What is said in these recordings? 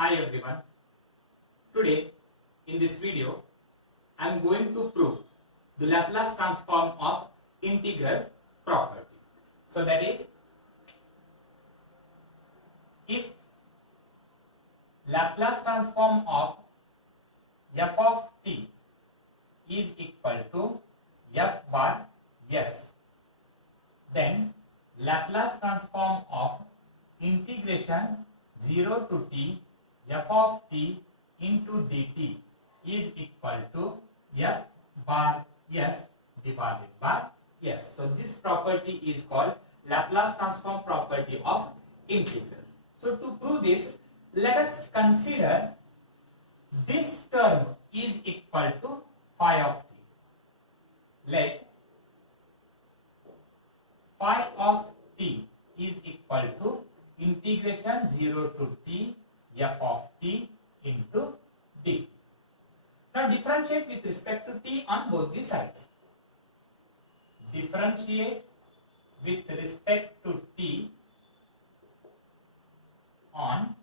Hi everyone. Today in this video I am going to prove the Laplace transform of integral property. So that is, if Laplace transform of f of t is equal to f bar s, then Laplace transform of integration 0 to t f of t into dt is equal to f bar s divided by s. So this property is called Laplace transform property of integral. So to prove this, let us consider this term is equal to phi of t. Let phi of t is equal to integration 0 to t f of t into dt. Now differentiate with respect to t on both the sides. Differentiate with respect to t on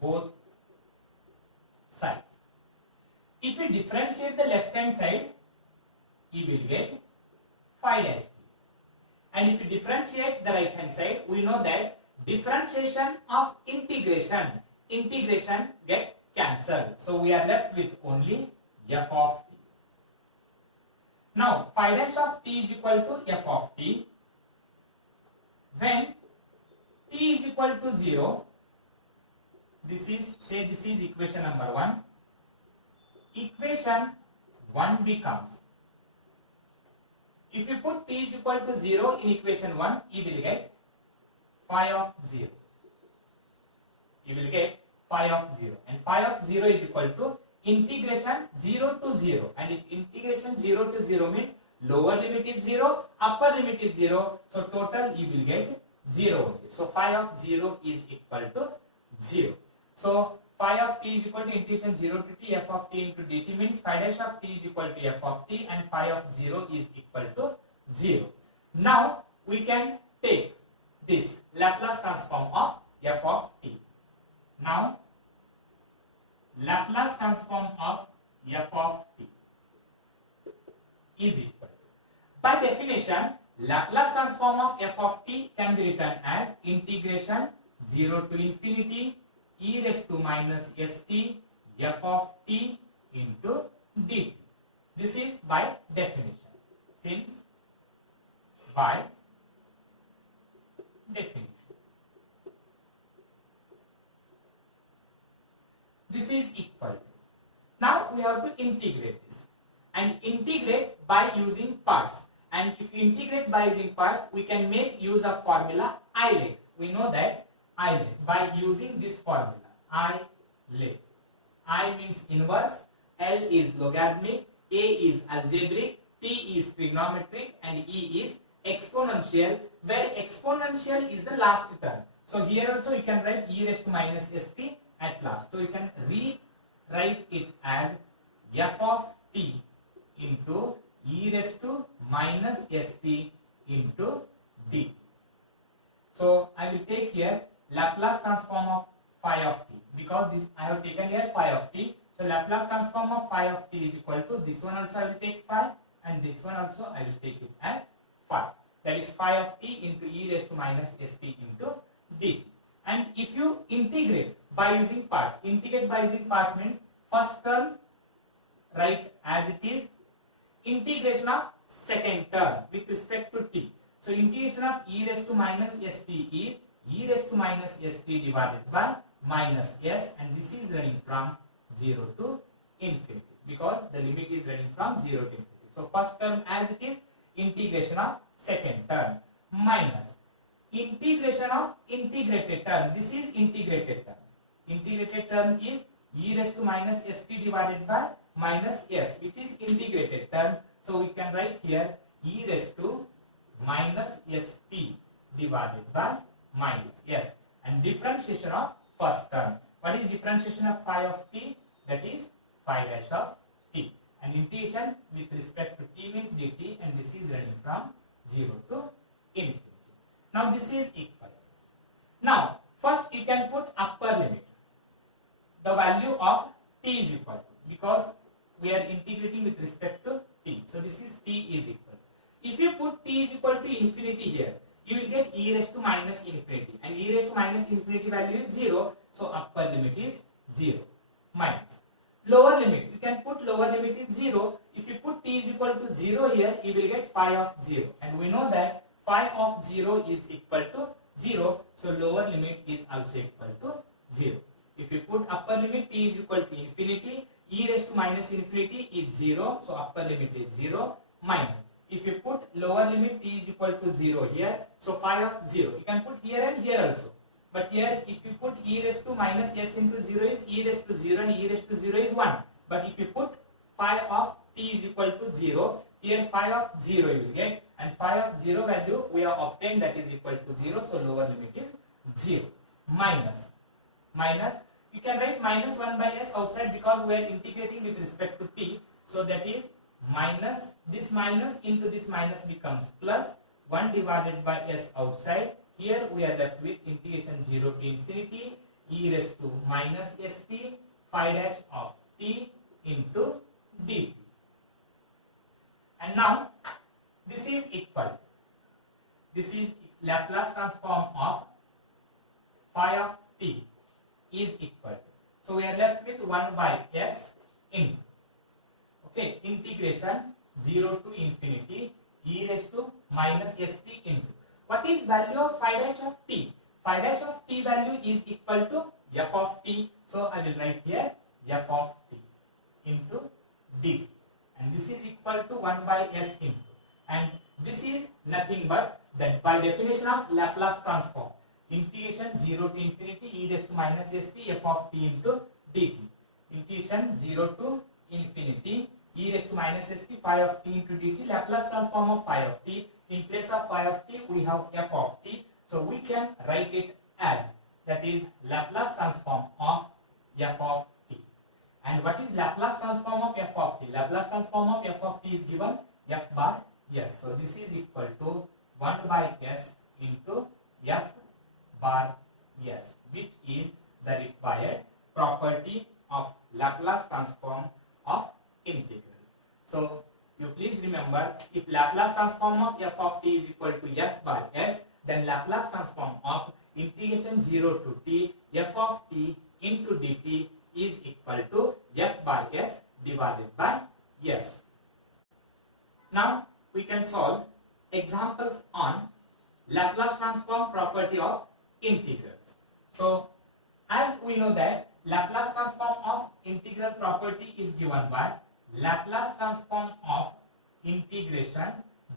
both sides. If we differentiate the left hand side, we will get phi dash t. And if we differentiate the right hand side, we know that differentiation of integration get cancelled. So we are left with only f of t. Now phi dash of t is equal to f of t. When t is equal to 0, this is equation number 1. Equation 1 becomes, if you put t is equal to 0 in equation 1, you will get phi of 0. You will get phi of 0, and phi of 0 is equal to integration 0 to 0. And if integration 0 to 0 means lower limit is 0, upper limit is 0, so total you will get 0 only. So phi of 0 is equal to 0. So phi of t is equal to integration 0 to t f of t into dt means phi dash of t is equal to f of t, and phi of 0 is equal to 0. Now we can take this Laplace transform of f of t. Now Laplace transform of f of t is equal to, by definition, Laplace transform of f of t can be written as integration 0 to infinity e raised to minus st f of t into dt. This is by definition. Since by definition, this is equal to. Now we have to integrate this, and integrate by using parts. And if you integrate by using parts, we can make use of formula I let. We know that I let by using this formula I let. I means inverse, L is logarithmic, A is algebraic, T is trigonometric, and E is exponential, where exponential is the last term. So here also you can write e raised to minus st at last. So you can rewrite it as f of t into e raised to minus st into d. So I will take here Laplace transform of phi of t, because this I have taken here phi of t. So Laplace transform of phi of t is equal to, this one also I will take phi, and this one also I will take it as phi. That is phi of t into e raised to minus st into dt. And if you integrate by using parts, integrate by using parts means first term write as it is, integration of second term with respect to t. So integration of e raised to minus st is e raised to minus st divided by minus s, and this is running from 0 to infinity, because the limit is running from 0 to infinity. So first term as it is, integration of second term, minus integration of integrated term. This is integrated term. Integrated term is e raised to minus st divided by minus s, which is integrated term. So we can write here e raised to minus st divided by minus s, and differentiation of first term. What is differentiation of phi of t? That is phi dash of t. And integration with respect to t means dt, and this is running from 0 to infinity. Now this is equal. Now first you can put upper limit. the value of t is equal to, because we are integrating with respect to t. So this is t is equal. If you put t is equal to infinity here, you will get e raised to minus infinity, and e raised to minus infinity value is 0, so upper limit is 0 minus. Lower limit, you can put lower limit is 0. If you put t is equal to 0 here, you will get phi of 0, and we know that phi of 0 is equal to 0, so lower limit is also equal to 0. If you put upper limit t is equal to infinity, e raised to minus infinity is 0, so upper limit is 0 minus. If you put lower limit t is equal to 0 here, so phi of 0, you can put here and here also. But here if you put e raised to minus s into 0 is e raised to 0, and e raised to 0 is 1. But if you put phi of t is equal to 0, here phi of 0 you will get, and phi of 0 value we have obtained, that is equal to 0, so lower limit is 0 minus. You can write minus 1 by s outside because we are integrating with respect to t, so that is minus, this minus into this minus becomes plus 1 divided by s outside. Here we are left with integration 0 to infinity e raised to minus st phi dash of t into dt. And now this is equal, this is Laplace transform of phi of t is equal. So we are left with 1 by s into, okay, integration 0 to infinity e raised to minus st into, what is value of phi dash of t? Phi dash of t value is equal to f of t. So I will write here f of t into dt, and this is equal to 1 by s into, and this is nothing but that by definition of Laplace transform, integration 0 to infinity e raised to minus st f of t into dt, integration 0 to infinity e raised to minus st phi of t into dt, Laplace transform of phi of t. In place of phi of t we have f of t, so we can write it as, that is Laplace transform of f of t. And what is Laplace transform of f of t? Laplace transform of f of t is given f bar s, so this is equal to 1 by s into f bar s, which is the required property of Laplace transform of integrals. So you please remember, if Laplace transform of f of t is equal to f bar s, then Laplace transform of integration 0 to t f of t into dt is equal to f bar s divided by s. Now we can solve examples on Laplace transform property of integrals. So as we know that Laplace transform of integral property is given by Laplace transform of integration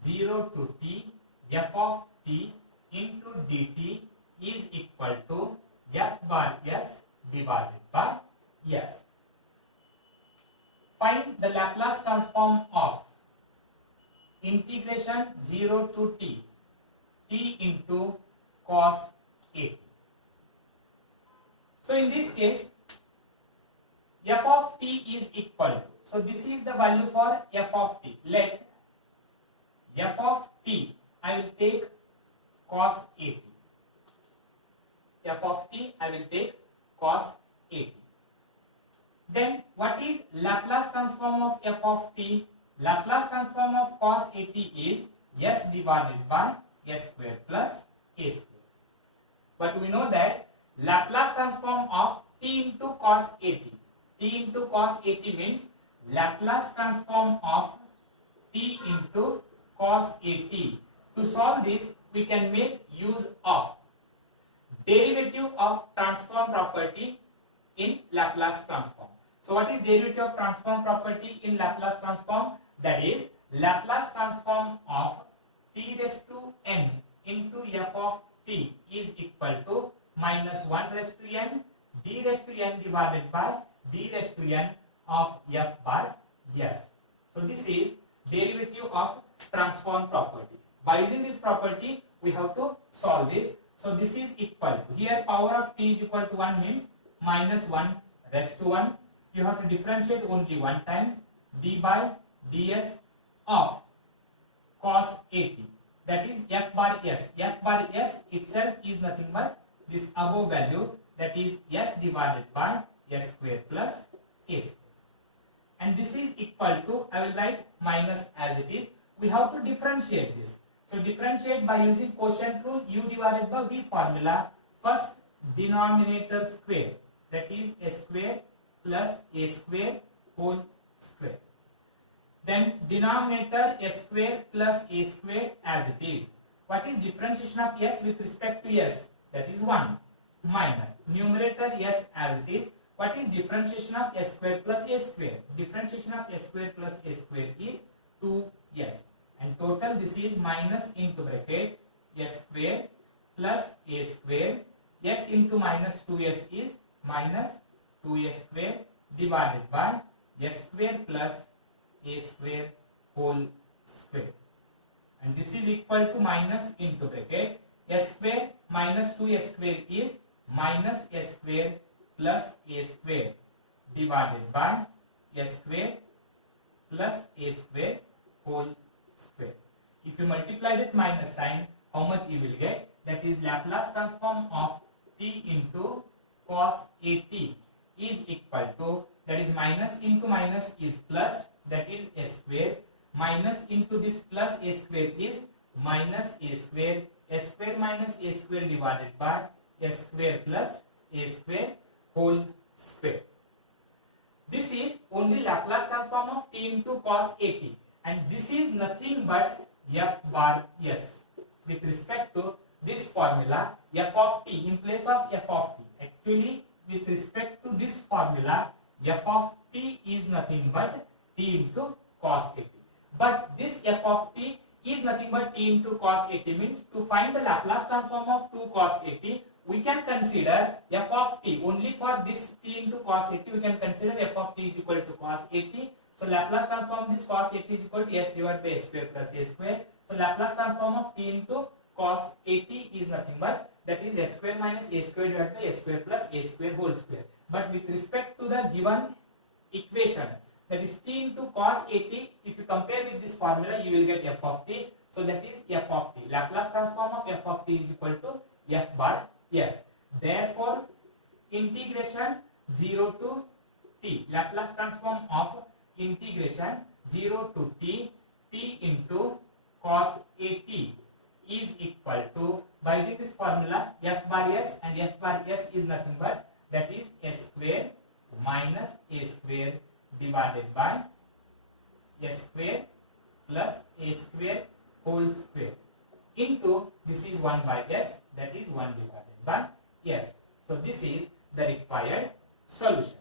0 to t f of t into dt is equal to f bar s divided by s. Find the Laplace transform of integration 0 to t into cos a. So in this case f of t is equal to, so this is the value for f of t. Let f of t, I will take cos 80. F of t, I will take cos 80. Then what is Laplace transform of f of t? Laplace transform of cos 80 is s divided by s square plus a square. But we know that Laplace transform of t into cos 80. T into cos 80 means Laplace transform of t into cos 80. To solve this, we can make use of derivative of transform property in Laplace transform. So what is derivative of transform property in Laplace transform? That is Laplace transform of t raised to n into f of t is equal to minus 1 raised to n d raised to n divided by d raised to n of f bar s. So this is derivative of transform property. By using this property, we have to solve this. So this is equal to, here power of t is equal to 1 means minus 1 raised to 1. You have to differentiate only one times, d by ds of cos 80, that is f bar s. F bar s itself is nothing but this above value, that is s divided by s square plus a square. And this is equal to, I will write minus as it is. We have to differentiate this. So differentiate by using quotient rule, u divided by v formula. First denominator square, that is a square plus a square whole square. Then denominator s square plus a square as it is. What is differentiation of s with respect to s? That is 1 minus numerator s as it is. What is differentiation of s square plus a square? Differentiation of s square plus a square is 2s. And total this is minus into bracket s square plus a square. S into minus 2s is minus 2s square divided by s square plus a square whole square. And this is equal to minus into bracket s square minus 2s square is minus s square plus a square divided by s square plus a square whole square. If you multiply that minus sign, how much you will get? That is Laplace transform of t into cos at is equal to, that is minus into minus is plus, that is a square, minus into this plus a square is minus a square minus a square divided by s square plus a square whole square. This is only Laplace transform of t into cos at, and this is nothing but f bar s. With respect to this formula, f of t in place of f of t. Actually, with respect to this formula, f of t is nothing but t into cos at. But this f of t is nothing but t into cos at, means to find the Laplace transform of 2 cos at, we can consider f of t only for this t into cos at. We can consider f of t is equal to cos at. So Laplace transform this cos at is equal to s divided by s square plus a square. So Laplace transform of t into cos at is nothing but, that is s square minus a square divided by s square plus a square whole square. But with respect to the given equation, that is t into cos at, if you compare with this formula, you will get f of t. So that is f of t. Laplace transform of f of t is equal to f bar s. Therefore, integration 0 to t, Laplace transform of integration 0 to t into cos at is equal to, by using this formula, f bar s, and f bar s is nothing but, that is s square minus a square divided by s square plus a square whole square into, this is 1 by s, that is 1 divided by s. So this is the required solution.